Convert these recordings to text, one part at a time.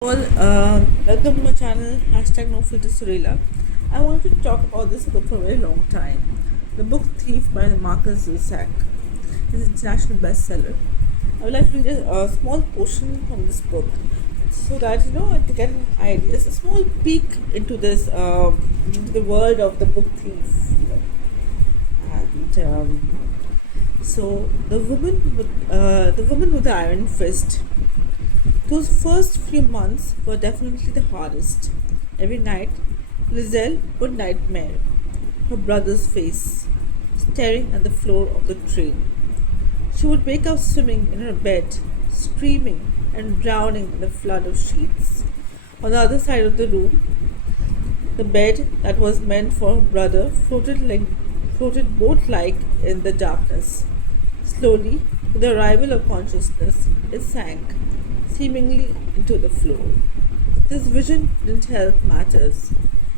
Welcome to my channel, hashtag no filter Surila. I want to talk about this book for a very long time. The book Thief by Markus Zusak is an international bestseller. I would like to read a small portion from this book so that to get an idea, it's a small peek into this into the world of the book Thief. And so the woman with the iron fist. Those first few months were definitely the hardest. Every night, Lizelle would nightmare her brother's face, staring at the floor of the train. She would wake up swimming in her bed, screaming and drowning in the flood of sheets. On the other side of the room, the bed that was meant for her brother floated boat-like in the darkness. Slowly, with the arrival of consciousness, it sank, seemingly into the floor. This vision didn't help matters,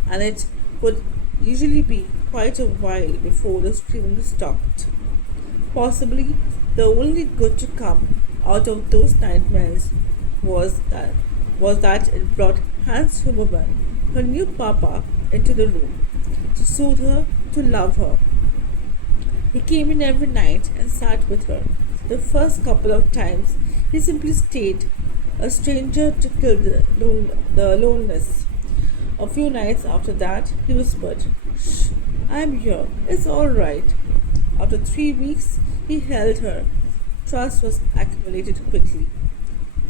and it would usually be quite a while before the screaming stopped. Possibly, the only good to come out of those nightmares was that it brought Hans Huberman, her new papa, into the room to soothe her, to love her. He came in every night and sat with her. The first couple of times he simply stayed, a stranger to kill the loneliness. A few nights after that, he whispered, "Shh, I'm here, it's all right." After 3 weeks, he held her. Trust was accumulated quickly,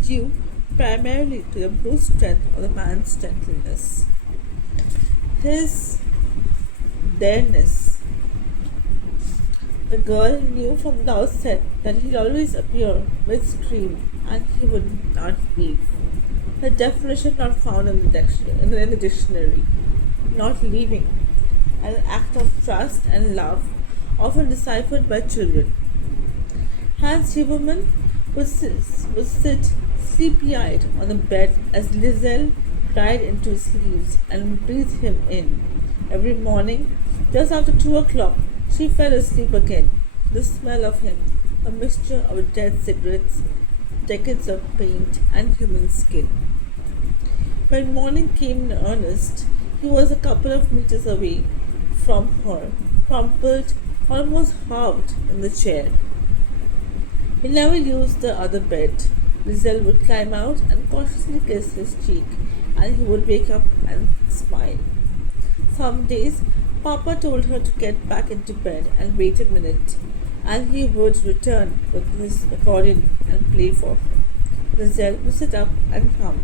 due primarily to the brute strength of the man's gentleness. His dareness. The girl knew from the outset that he'd always appear mid-scream and he would not leave. The definition not found in the dictionary. Not leaving. An act of trust and love, often deciphered by children. Hans Huberman would sit sleepy-eyed on the bed as Lizelle cried into his sleeves and breathed him in. Every morning, just after 2 o'clock, she fell asleep again. The smell of him, a mixture of dead cigarettes, decades of paint, and human skin. When morning came in earnest, he was a couple of meters away from her, crumpled, almost halved in the chair. He never used the other bed. Lizelle would climb out and cautiously kiss his cheek, and he would wake up and smile. Some days, Papa told her to get back into bed and wait a minute, and he would return with his accordion and play for her. Lizelle would sit up and hum,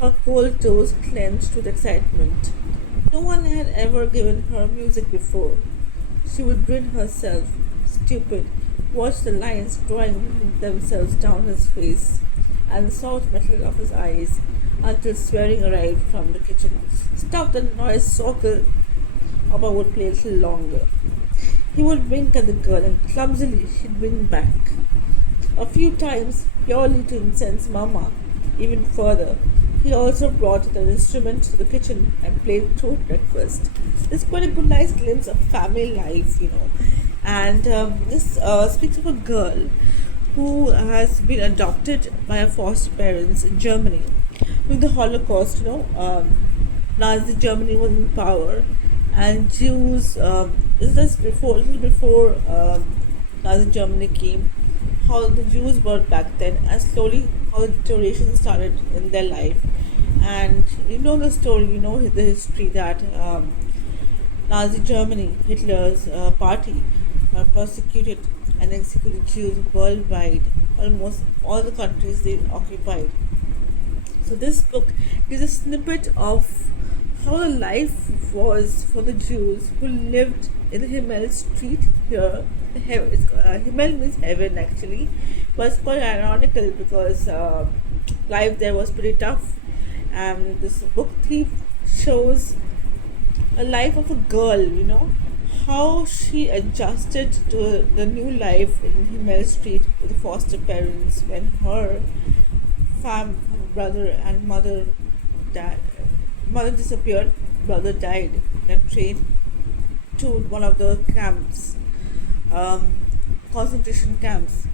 her cold toes clenched with excitement. No one had ever given her music before. She would grin herself, stupid, watch the lines drawing themselves down his face and the soft metal of his eyes until swearing arrived from the kitchen. "Stop the noise, Sokol!" Papa would play a little longer. He would wink at the girl and clumsily she'd wink back. A few times, purely to incense Mama even further, he also brought the instrument to the kitchen and played through breakfast. It's quite a good, nice glimpse of family life. And this speaks of a girl who has been adopted by her foster parents in Germany during the Holocaust. Nazi Germany was in power, and Jews. This is before, a little before Nazi Germany came. How the Jews were back then, and slowly how the deterioration started in their life. And you know the story, you know the history that Nazi Germany, Hitler's party, persecuted and executed Jews worldwide, almost all the countries they occupied. So this book gives a snippet of how the life was for the Jews who lived in the Himalayan street here. Himalayan means heaven actually, but it's quite ironical because life there was pretty tough. And this book Thief shows a life of a girl, how she adjusted to the new life in Himalayan street with the foster parents when her her brother and mother died. Mother disappeared, brother died in a train to one of the camps, concentration camps.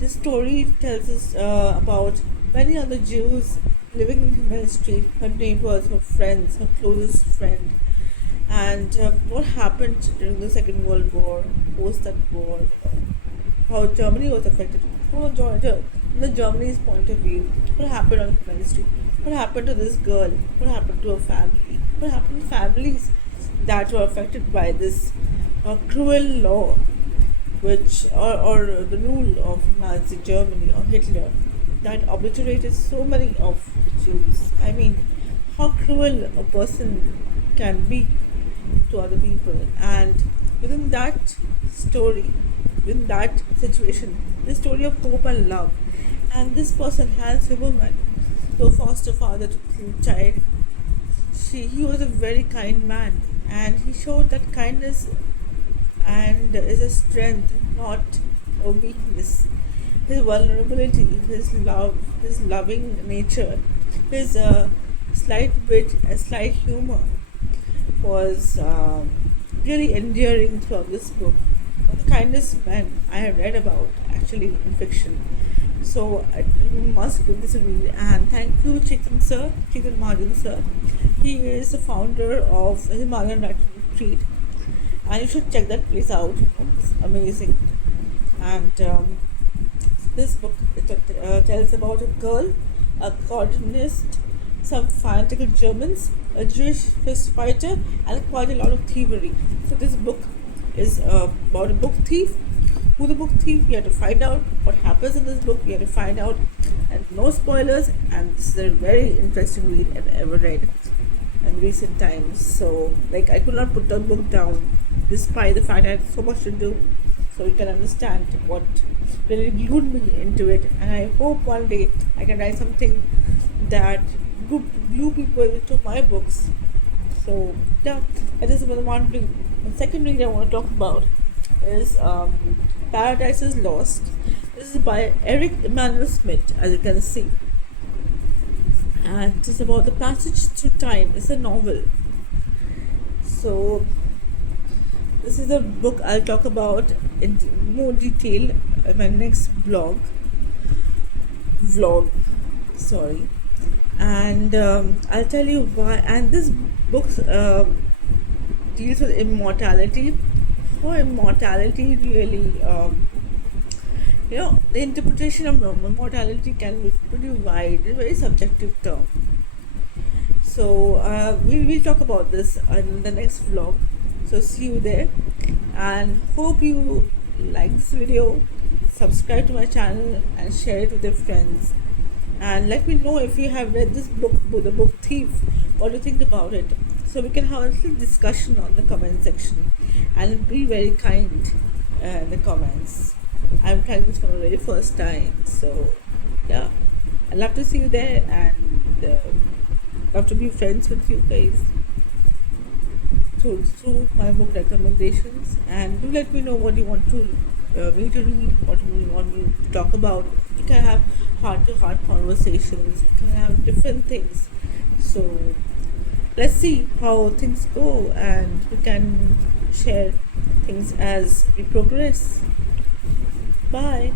This story tells us about many other Jews living in Himalayan Street, her neighbors, her friends, her closest friend, and what happened during the Second World War, post that war, how Germany was affected, from the Germany's point of view, what happened on Himalayan Street, what happened to this girl, what happened to her family, what happened to families that were affected by this cruel law, or the rule of Nazi Germany or Hitler that obliterated so many of Jews. I mean, how cruel a person can be to other people, and within that story, within that situation, the story of hope and love, and this person, Hans Huberman, the foster father to the child, he was a very kind man, and he showed that kindness and is a strength, not a weakness. His vulnerability, his love, his loving nature, his slight wit and slight humor was really endearing throughout this book. One of the kindest men I have read about, actually, in fiction. So I must give this a read, and thank you, Chetan Mahajan sir. He is the founder of Himalayan Writing Retreat, and you should check that place out. It's amazing. And this book tells about a girl, a cartoonist, some fanatical Germans, a Jewish fist fighter, and quite a lot of thievery. So this book is about a book thief. Who the book thief? You have to find out what happens in this book. You have to find out, and no spoilers. And this is a very interesting read I've ever read in recent times. So, like, I could not put the book down despite the fact I had so much to do. So you can understand what really glued me into it. And I hope one day I can write something that glue people into my books. So yeah, that is what I want to do. The second read I want to talk about is Paradise is Lost. This is by Eric Emanuel Smith, as you can see. And it is about the passage through time. It's a novel. So this is a book I'll talk about in more detail in my next vlog. Sorry, and I'll tell you why. And this book deals with immortality. How immortality really, the interpretation of immortality can be pretty wide. It's a very subjective term. So we will talk about this in the next vlog. So see you there, and hope you like this video. Subscribe to my channel and share it with your friends, and let me know if you have read this book, The Book Thief. What do you think about it? So we can have a little discussion on the comment section, and be very kind in the comments. I'm trying this for the very first time, so yeah, I'd love to see you there, and love to be friends with you guys through my book recommendations. And do let me know what you want to me to read, what you want me to talk about. You can have heart-to-heart conversations, you can have different things. So let's see how things go, and we can share things as we progress. Bye.